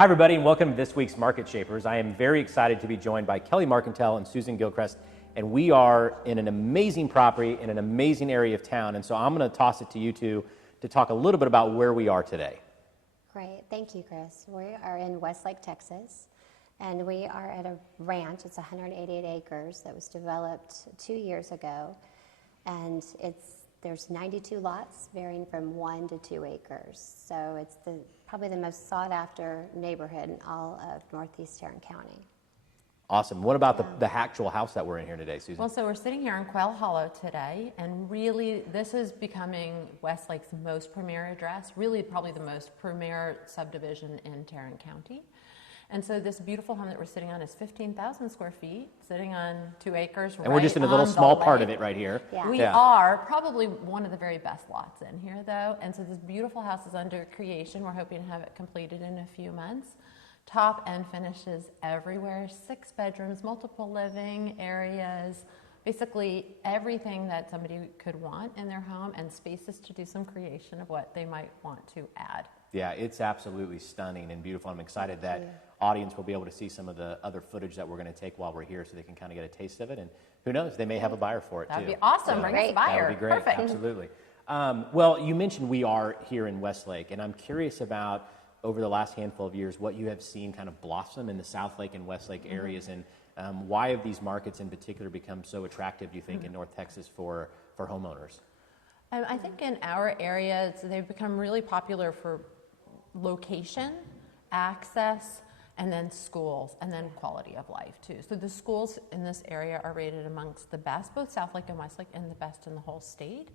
Hi, everybody, and welcome to this week's Market Shapers. I am very excited to be joined by Kelly Marcontell and Susan Gilchrest, and we are in an amazing property in an amazing area of town. And so I'm going to toss it to you two to talk a little bit about where we are today. Great. Thank you, Chris. We are in Westlake, Texas, and we are at a ranch. It's 188 acres that was developed 2 years ago, and there's 92 lots varying from 1 to 2 acres. So it's probably the most sought-after neighborhood in all of Northeast Tarrant County. Awesome. What about the actual house that we're in here today, Susan? Well, so we're sitting here in Quail Hollow today, and really this is becoming Westlake's most premier address, really probably the most premier subdivision in Tarrant County. And so this beautiful home that we're sitting on is 15,000 square feet, sitting on 2 acres. And we're just in a little small part of it right here. Yeah. We are probably one of the very best lots in here, though. And so this beautiful house is under creation. We're hoping to have it completed in a few months. Top end finishes everywhere, 6 bedrooms, multiple living areas, basically everything that somebody could want in their home, and spaces to do some creation of what they might want to add. Yeah, it's absolutely stunning and beautiful. I'm excited that audience will be able to see some of the other footage that we're going to take while we're here so they can kind of get a taste of it. And who knows, they may have a buyer for it too. That'd be awesome. Bring us a buyer. That would be great. Perfect. Absolutely. Well, you mentioned we are here in Westlake, and I'm curious about over the last handful of years what you have seen kind of blossom in the Southlake and Westlake areas, and why have these markets in particular become so attractive, do you think, in North Texas for homeowners? I think in our area, they've become really popular for location, access, and then schools, and then quality of life too. So the schools in this area are rated amongst the best, both Southlake and Westlake, and the best in the whole state.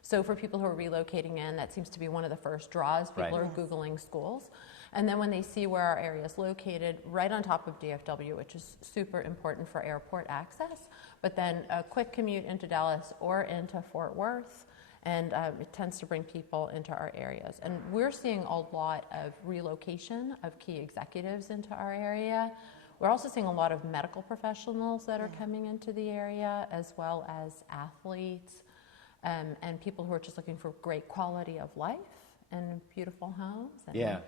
So for people who are relocating in, that seems to be one of the first draws. People are Googling schools. And then when they see where our area is located, right on top of DFW, which is super important for airport access, but then a quick commute into Dallas or into Fort Worth, and it tends to bring people into our areas. And we're seeing a lot of relocation of key executives into our area. We're also seeing a lot of medical professionals that are coming into the area, as well as athletes, and people who are just looking for great quality of life and beautiful homes. And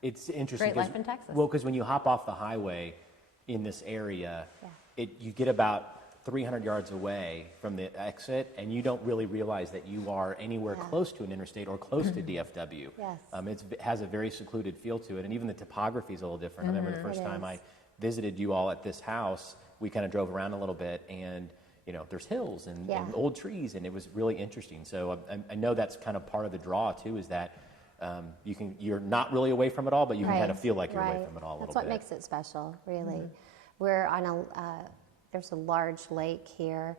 it's interesting. Great life in Texas. Well, because when you hop off the highway in this area, you get about 300 yards away from the exit, and you don't really realize that you are anywhere close to an interstate or close to DFW. Yes. It has a very secluded feel to it, and even the topography is a little different. I remember the first time I visited you all at this house, we kind of drove around a little bit, and there's hills and old trees, and it was really interesting. So I know that's kind of part of the draw too, is that you're not really away from it all, but you can kind of feel like you're away from it all a little bit. That's what makes it special, really. We're on there's a large lake here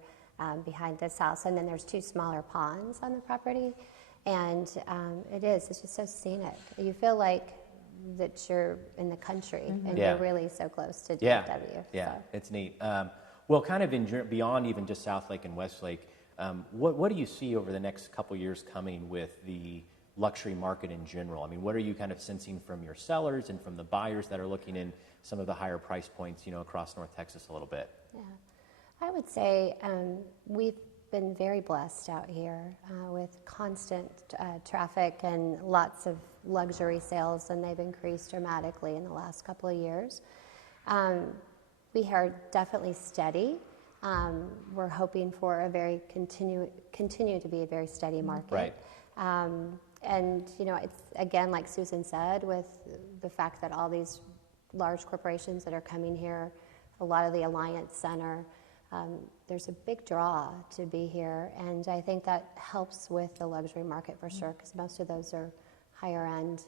behind this house, and then there's 2 smaller ponds on the property, and it's just so scenic. You feel like that you're in the country, and you're really so close to DFW. Yeah, it's neat. Well, kind of beyond even just Southlake and Westlake, what do you see over the next couple years coming with the luxury market in general? I mean, what are you kind of sensing from your sellers and from the buyers that are looking in some of the higher price points, across North Texas a little bit? Yeah, I would say we've been very blessed out here with constant traffic and lots of luxury sales, and they've increased dramatically in the last couple of years. We are definitely steady. We're hoping for a very continue to be a very steady market. Right. And it's again, like Susan said, with the fact that all these large corporations that are coming here, a lot of the Alliance Center, there's a big draw to be here, and I think that helps with the luxury market for sure, because most of those are higher end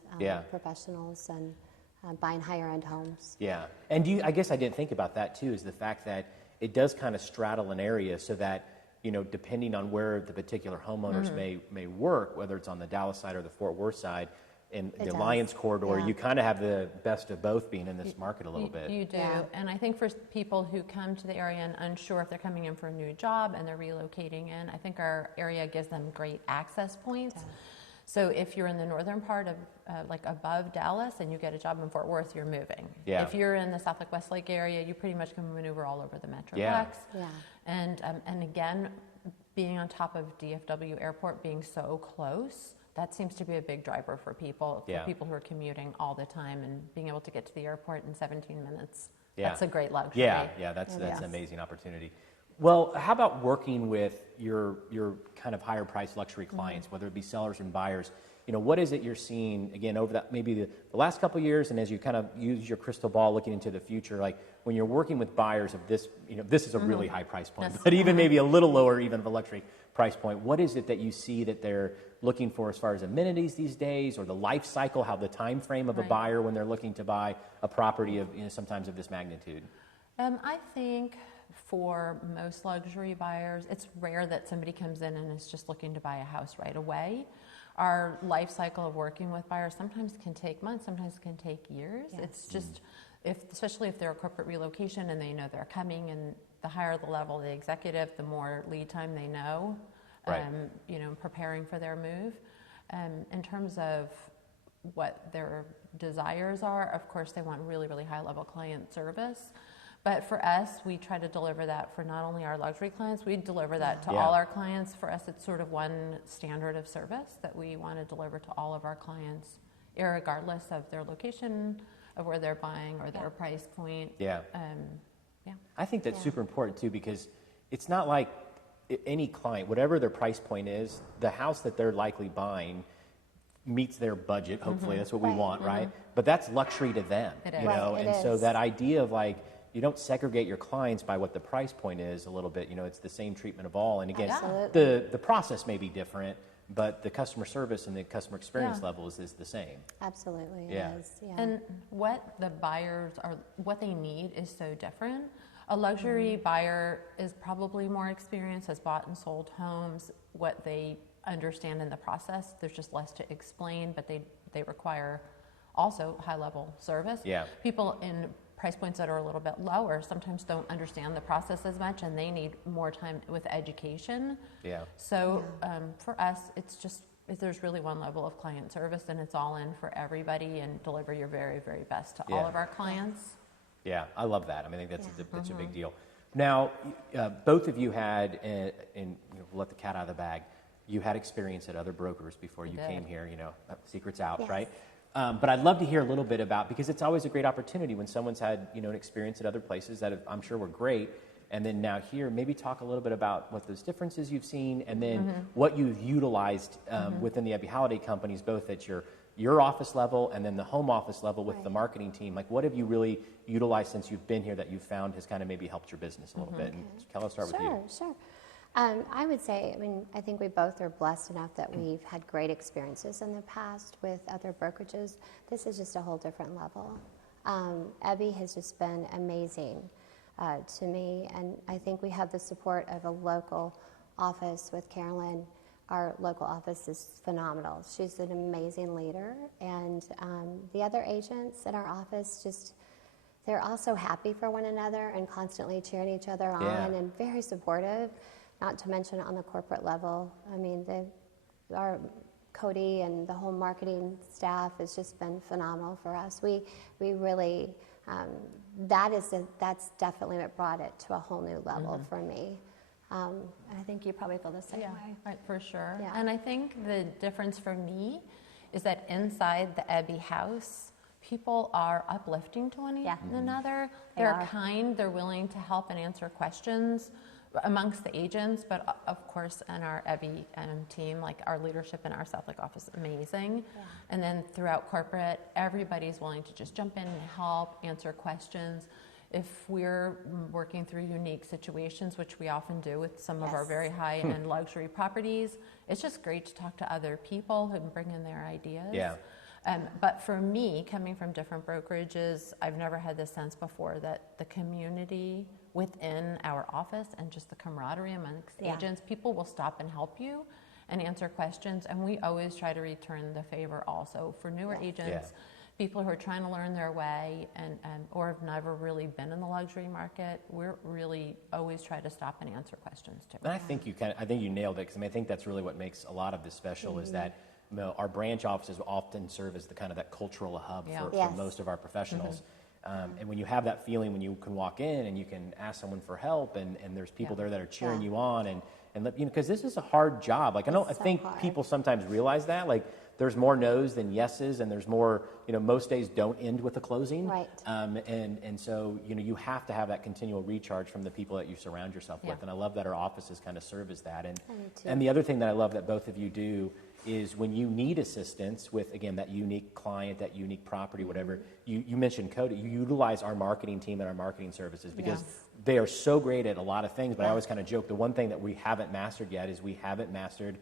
professionals and buying higher end homes. Yeah, and I guess I didn't think about that too, is the fact that it does kind of straddle an area so that, depending on where the particular homeowners may work, whether it's on the Dallas side or the Fort Worth side, in the Alliance corridor, you kind of have the best of both being in this market a little bit. You do, and I think for people who come to the area and unsure if they're coming in for a new job and they're relocating in, I think our area gives them great access points. Yeah. So if you're in the northern part of, like above Dallas, and you get a job in Fort Worth, you're moving. Yeah. If you're in the Southlake Westlake area, you pretty much can maneuver all over the Metroplex. Yeah. And again, being on top of DFW Airport, being so close, that seems to be a big driver for people who are commuting all the time, and being able to get to the airport in 17 minutes. Yeah. That's a great luxury. Yeah, that's an amazing opportunity. Well, how about working with your kind of higher priced luxury clients, whether it be sellers and buyers? What is it you're seeing, again, over that maybe the last couple of years, and as you kind of use your crystal ball looking into the future, like when you're working with buyers of this, this is a really high price point, Yes. but even maybe a little lower even of a luxury price point, what is it that you see that they're looking for as far as amenities these days, or the life cycle, how the time frame of a buyer when they're looking to buy a property of sometimes of this magnitude? I think for most luxury buyers, it's rare that somebody comes in and is just looking to buy a house right away. Our life cycle of working with buyers sometimes can take months, sometimes can take years. Yes. It's just, especially if they're a corporate relocation and they know they're coming, and the higher the level of the executive, the more lead time they know, preparing for their move. In terms of what their desires are, of course, they want really, really high level client service. But for us, we try to deliver that for not only our luxury clients, we deliver that to all our clients. For us, it's sort of one standard of service that we want to deliver to all of our clients, irregardless of their location, of where they're buying, or their price point. I think that's super important too, because it's not like any client, whatever their price point is, the house that they're likely buying meets their budget. Hopefully, that's what we want, right? But that's luxury to them, It is. And so that idea of like, you don't segregate your clients by what the price point is a little bit. It's the same treatment of all. And again, the process may be different, but the customer service and the customer experience level is the same. Absolutely, it is. Yeah. And what the buyers are, what they need is so different. A luxury buyer is probably more experienced, has bought and sold homes, what they understand in the process. There's just less to explain, but they require also high level service. Yeah. People in price points that are a little bit lower sometimes don't understand the process as much, and they need more time with education. So for us, it's just, there's really one level of client service, and it's all in for everybody, and deliver your very, very best to all of our clients. Yeah, I love that. I mean, I think that's a big deal. Now, both of you had, and we'll let the cat out of the bag, you had experience at other brokers before you came here, secrets out, right? But I'd love to hear a little bit about, because it's always a great opportunity when someone's had, an experience at other places that I'm sure were great, and then now here, maybe talk a little bit about what those differences you've seen, and then what you've utilized within the Ebby Halliday companies, both at your office level and then the home office level with the marketing team. Like, what have you really utilized since you've been here that you've found has kind of maybe helped your business a little bit? And Kelly, I'll start with you. Sure. I would say, I think we both are blessed enough that we've had great experiences in the past with other brokerages. This is just a whole different level. Ebby has just been amazing to me, and I think we have the support of a local office with Carolyn. Our local office is phenomenal. She's an amazing leader, and the other agents in our office they're also happy for one another and constantly cheering each other on and very supportive. Not to mention on the corporate level. I mean, our Cody and the whole marketing staff has just been phenomenal for us. We really, that's definitely what brought it to a whole new level for me. And I think you probably feel the same way. Right, for sure. Yeah. And I think the difference for me is that inside the Ebby house, people are uplifting to one another. They're kind, they're willing to help and answer questions amongst the agents, but of course in our Ebby team, like our leadership in our Southlake office, amazing. And then throughout corporate, everybody's willing to just jump in and help, answer questions. If we're working through unique situations, which we often do with some of our very high-end luxury properties, it's just great to talk to other people who can bring in their ideas. But for me, coming from different brokerages, I've never had this sense before that the community within our office and just the camaraderie amongst agents, people will stop and help you and answer questions, and we always try to return the favor also for newer agents, people who are trying to learn their way and or have never really been in the luxury market. We're really always try to stop and answer questions too. And I think you nailed it, because I think that's really what makes a lot of this special is that our branch offices often serve as the kind of that cultural hub for most of our professionals. And when you have that feeling, when you can walk in and you can ask someone for help, and there's people there that are cheering you on, and because this is a hard job. Like I think people sometimes realize that, like there's more no's than yeses, and there's more, most days don't end with a closing. Right. And so, you have to have that continual recharge from the people that you surround yourself with. And I love that our offices kind of serve as that. And the other thing that I love that both of you do is when you need assistance with, again, that unique client, that unique property, whatever, you mentioned Cody, you utilize our marketing team and our marketing services because they are so great at a lot of things, but I always kind of joke, the one thing that we haven't mastered yet is we haven't mastered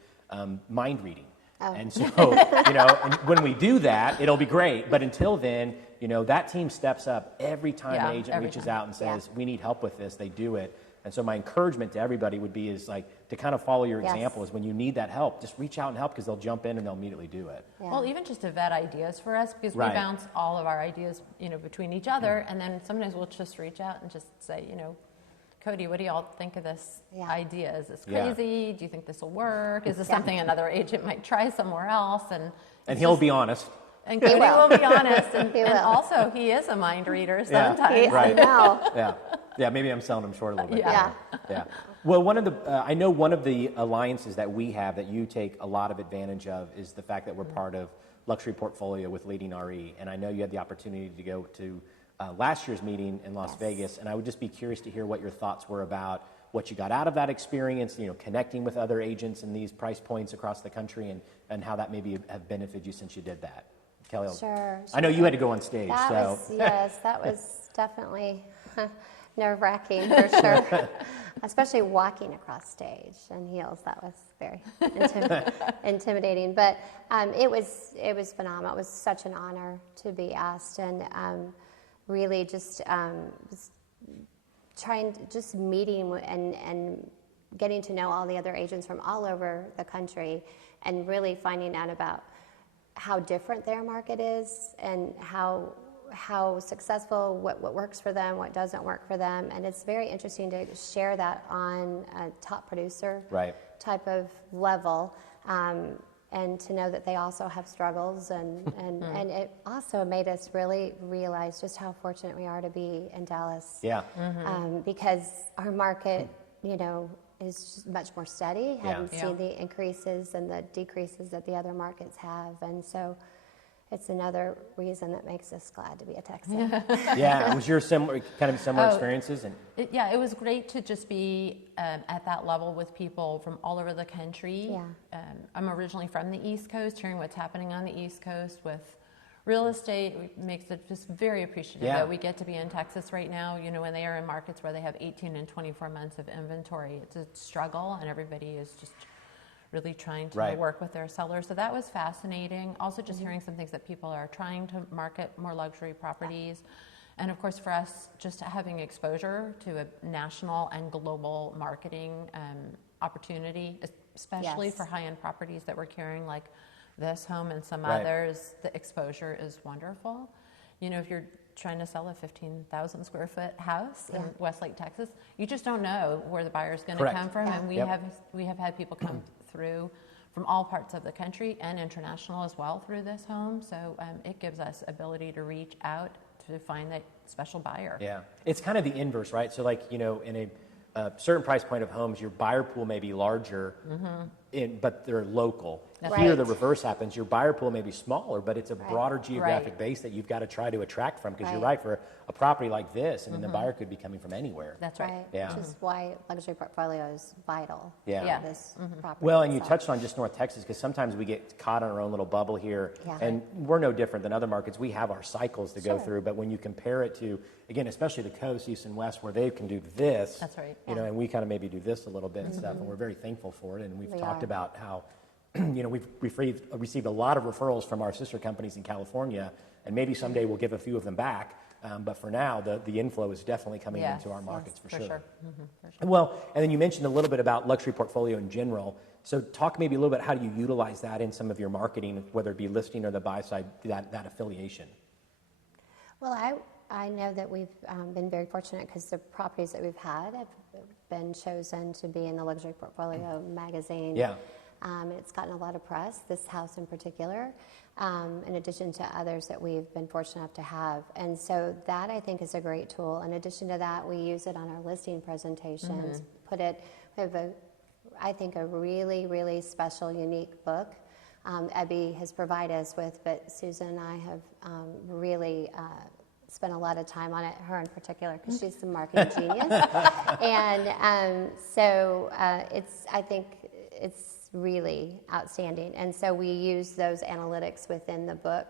mind reading. Oh. And so, and when we do that, it'll be great. But until then, that team steps up every time an agent reaches out and says, we need help with this, they do it. And so my encouragement to everybody would be to kind of follow your example is when you need that help, just reach out and help because they'll jump in and they'll immediately do it. Yeah. Well, even just to vet ideas for us because we bounce all of our ideas, between each other. And then sometimes we'll just reach out and just say, Cody, what do y'all think of this idea? Is this crazy? Do you think this will work? Is this something another agent might try somewhere else? And he'll be honest. And Cody will be honest. And also, he is a mind reader sometimes. I know. Yeah, maybe I'm selling them short a little bit. Yeah. Well, I know one of the alliances that we have that you take a lot of advantage of is the fact that we're part of Luxury Portfolio with Leading RE. And I know you had the opportunity to go to last year's meeting in Las Vegas, and I would just be curious to hear what your thoughts were about what you got out of that experience, connecting with other agents in these price points across the country, and how that maybe have benefited you since you did that. Kelly, Sure. I know you had to go on stage. That was definitely nerve-wracking for sure, especially walking across stage in heels. That was very intimidating, but it was phenomenal. It was such an honor to be asked, and really just meeting and getting to know all the other agents from all over the country, and really finding out about how different their market is and how successful, what works for them, what doesn't work for them. And it's very interesting to share that on a top producer type of level, and to know that they also have struggles. And it also made us really realize just how fortunate we are to be in Dallas. Yeah. Because our market, is just much more steady. Haven't seen the increases and the decreases that the other markets have. And so it's another reason that makes us glad to be a Texan. Yeah, was your similar experiences? It was great to just be at that level with people from all over the country. Yeah. I'm originally from the East Coast. Hearing what's happening on the East Coast with real estate makes it just very appreciative that we get to be in Texas right now. When they are in markets where they have 18 and 24 months of inventory, it's a struggle, and everybody is just really trying to work with their sellers. So that was fascinating. Also just hearing some things that people are trying to market more luxury properties. And of course for us, just having exposure to a national and global marketing opportunity, especially for high-end properties that we're carrying like this home and some others, the exposure is wonderful. If you're trying to sell a 15,000 square foot house in Westlake, Texas, you just don't know where the buyer's going to come from. And we have had people come through from all parts of the country and international as well through this home. So it gives us ability to reach out to find that special buyer. Yeah, it's kind of the inverse, right? So like, in a certain price point of homes, your buyer pool may be larger, but they're local. Here, the reverse happens. Your buyer pool may be smaller, but it's a broader geographic base that you've got to try to attract from, because you're right, for a property like this, the buyer could be coming from anywhere. That's right. Yeah. Which is why Luxury Portfolio is vital. This property. Well, and you touched on just North Texas, because sometimes we get caught in our own little bubble here, and we're no different than other markets. We have our cycles to go through, but when you compare it to, again, especially the coast, east and west, where they can do this, that's right. And we kind of maybe do this a little bit and stuff, and we're very thankful for it. And we've talked about how we've received a lot of referrals from our sister companies in California, and maybe someday we'll give a few of them back. But for now, the inflow is definitely coming into our markets for sure. Mm-hmm, for sure. Well, and then you mentioned a little bit about Luxury Portfolio in general. So talk maybe a little bit, how do you utilize that in some of your marketing, whether it be listing or the buy side, that affiliation? Well, I know that we've been very fortunate because the properties that we've had have been chosen to be in the Luxury Portfolio magazine. Yeah. It's gotten a lot of press, this house in particular, in addition to others that we've been fortunate enough to have. And so that, I think, is a great tool. In addition to that, we use it on our listing presentations. We have I think, a really, really special, unique book. Ebby has provided us with, but Susan and I have really spent a lot of time on it, her in particular, because she's the marketing genius. And I think it's really outstanding. And so we use those analytics within the book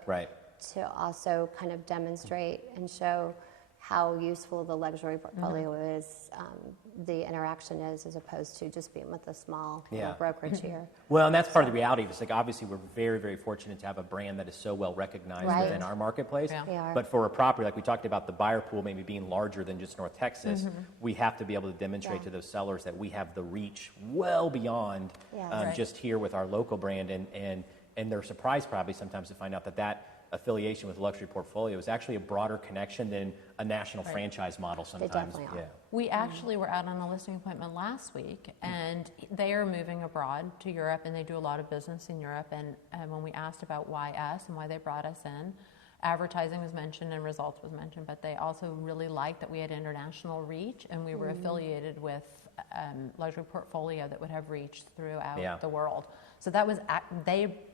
to also kind of demonstrate and show how useful the luxury portfolio is, the interaction is, as opposed to just being with a small little brokerage here. Well, and that's part of the reality. It's like, obviously, we're very, very fortunate to have a brand that is so well recognized within our marketplace. Yeah. We are. But for a property, like we talked about, the buyer pool maybe being larger than just North Texas, we have to be able to demonstrate to those sellers that we have the reach well beyond just here with our local brand. And they're surprised probably sometimes to find out that affiliation with luxury portfolio is actually a broader connection than a national franchise model sometimes. They definitely are. We actually were out on a listing appointment last week, and they are moving abroad to Europe, and they do a lot of business in Europe. And when we asked about why us and why they brought us in, advertising was mentioned and results was mentioned, but they also really liked that we had international reach, and we were affiliated with luxury portfolio that would have reach throughout the world. So that was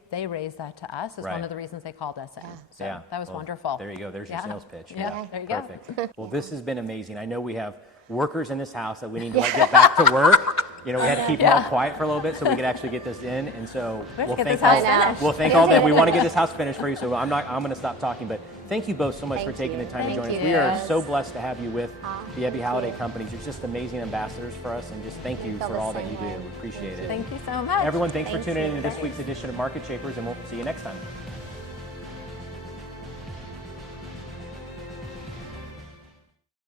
they raised that to us as one of the reasons they called us in. So that was wonderful. There you go. There's your sales pitch. Yeah, there you go. Perfect. Well, this has been amazing. I know we have workers in this house that we need to get back to work. You know, we had to keep them all quiet for a little bit so we could actually get this in. And so we'll thank all that. We want to get this house finished for you, so I'm going to stop talking. But thank you both so much for taking the time to join us. We are so blessed to have you with the Ebby Halliday companies. You're just amazing ambassadors for us, and just thank you for all that you do. We appreciate it. Thank you so much. Everyone, thanks for tuning in to this week's edition of Market Shapers, and we'll see you next time.